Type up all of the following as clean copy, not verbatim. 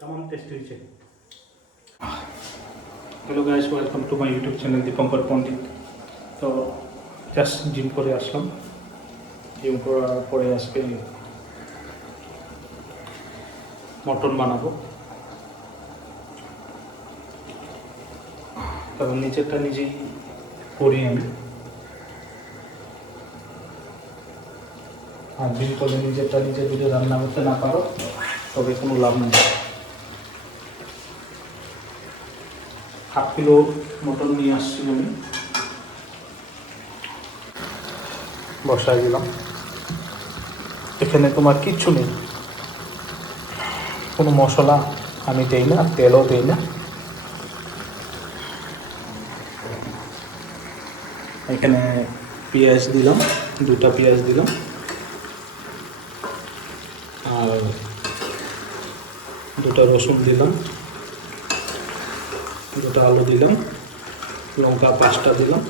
तमाम टेस्टी হয়েছে। Hello guys, welcome to my YouTube channel Dipankar Pandit. तो জাস্ট জিম করে আসলাম। জিম করার পরে আজকে মটন বানাবো, কারণ নিচেরটা নিজেই করি আমি। আর জিম করে নিজেরটা নিজে যদি রান্না করতে না পারো তবে কোনো লাভ নেই। হাফ কিলো মটন নিয়ে আসছি আমি, বসাই দিলাম। এখানে তোমার কিচ্ছু নেই, কোনো মশলা আমি দেই না, তেলও দেই না। এখানে পেঁয়াজ দিলাম, দুটা পেঁয়াজ দিলাম, আর দুটা রসুন দিলাম, দুটা আলু দিলাম, লঙ্কা 5টা দিলাম,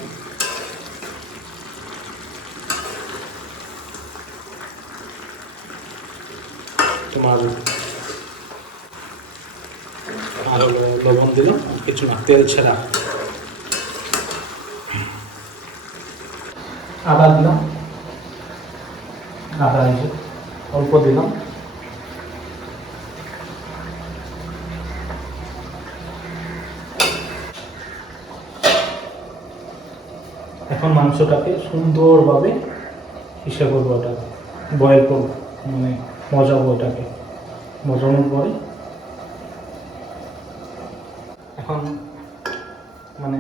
তোমার আর লবণ দিলাম, কিছু না, তেল ছাড়া। আদা দিলাম, আদা অল্প দিলাম। এখন মাংসটাকে সুন্দরভাবে ইসে করবো, ওটাকে বয়েল করবো, মানে মজাবো। ওটাকে মজানোর পরে এখন মানে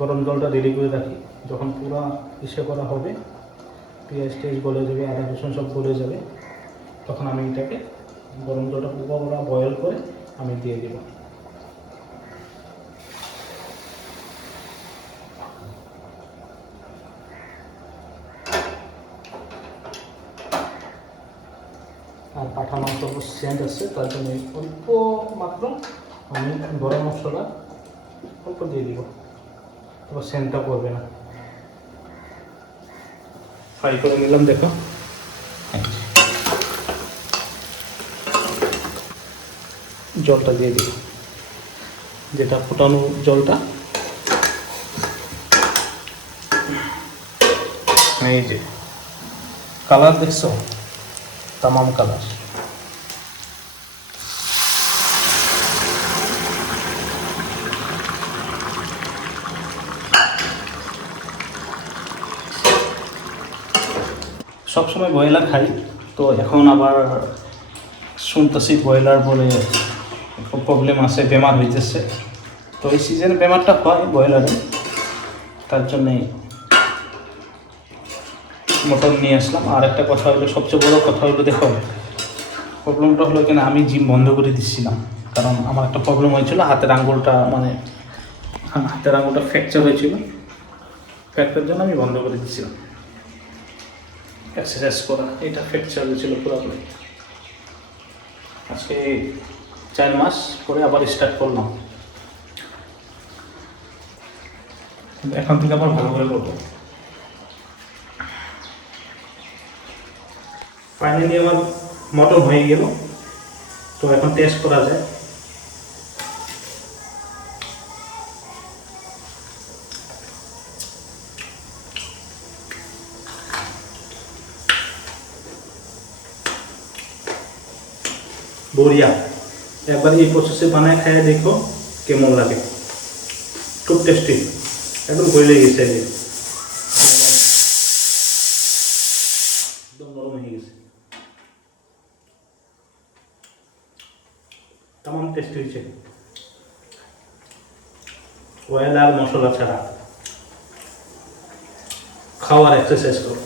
গরম জলটা রেডি করে রাখি। যখন পুরো ইসে করা হবে, পেঁয়াজ টেজ গলে যাবে, আদা রসুন সব গলে যাবে, তখন আমি এটাকে গরম জলটা পুরো বয়েল করে আমি দিয়ে দেব। আর পাঠা মাংস সেন্ট আছে, তার জন্য অল্প মাত্র আমি গরম মশলা অল্প দিয়ে দিব, তারপর সেন্টটা করবে না। ফ্রাই করে নিলাম, দেখো। জলটা দিয়ে দিব, যেটা ফোটানো জলটা। এই যে কালার দেখছো, তামাম কালার। সবসময় ব্রয়লার খাই, তো এখন আবার শুনতেছি ব্রয়লার বলে প্রবলেম আছে, বেমার হইতেছে। তো এই সিজনে বেমারটা হয় ব্রয়লারে, তার জন্যেই মটন নিয়ে আসলাম। আর একটা কথা হলো, সবচেয়ে বড় কথা হলো, দেখো প্রবলেমটা হলো কেন, আমি জিম বন্ধ করে দিচ্ছিলাম। কারণ আমার একটা প্রবলেম হয়েছিল, হাতের আঙুলটা ফ্র্যাকচার হয়েছিল। ফ্র্যাকচার জন্য আমি বন্ধ করে দিচ্ছিলাম এক্সারসাইজ করা। এটা ফ্র্যাকচার হয়েছিল পুরোপুরি। আজকে 4 মাস পরে আবার স্টার্ট করলাম, এখন থেকে আবার ভালো করে করবো। ফাইনালি আমার মটন হয়ে গেল, তো এখন টেস্ট করা যায়। बढ़िया, একবার এই প্রসেসে বানায় খায় দেখো কেমন লাগে। খুব টেস্টি, একদম গলে গেছে, একদম নরম হয়ে গেছে, তামাম টেস্টি হয়েছে, অয়েল আর মশলা ছাড়া। খাওয়ার এক্সারসাইজ করো।